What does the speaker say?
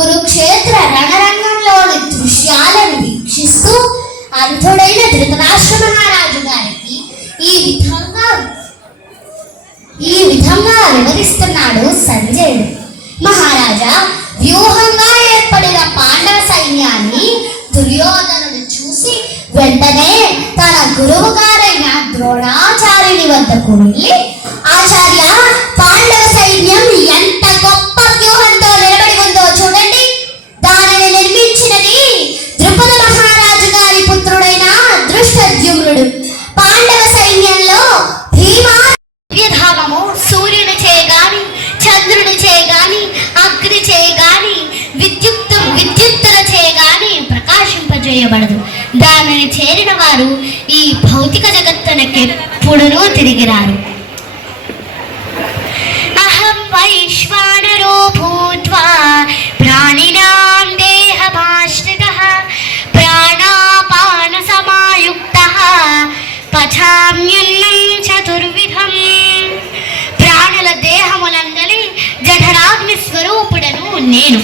కురుక్షేత్ర రణరంగంలోని దృశ్యాలను వీక్షిస్తూ అంధుడైన ధృతరాష్ట్ర మహారాజు గారికి ఈ విధంగా వివరిస్తున్నాడు సంజయుడు. మహారాజా, వ్యూహంగా ఏర్పడిన పాండవ సైన్యాన్ని దుర్యోధనుడు చూసి వెంటనే తన గురువు గారైన ద్రోణాచార్యుని వద్దకు వెళ్ళి, ఆచార్య, పాండవ సైన్యం ఎంత గొప్ప వ్యూహంతో నిలబడి ఉందో చూడండి. దానిని నిర్మించినది ద్రుపద మహారాజు గారి పుత్రుడైన దృష్టద్యుమ్నుడు. పాండవ సైన్యంలో భీమా దివ్యధామము సూర్యుని చేయగాని, చంద్రుని చేయగాని, అగ్ని చేయగాని, విద్యుత్తుల చేయగాని ప్రకాశింపజేయబడదు. దానిని చేరిన వారు ఈ భౌతిక జగత్తునకెప్పుడునూ తిరిగిరారు. అహం వైశ్వానరో భూత్వా ప్రాణినాం దేహమాశ్రితః ప్రాణాపాన సమాయుక్తః పచామ్యన్నం చతుర్విధం. ప్రాణుల దేహములందలి జఠరాగ్ని స్వరూపుడను నేను.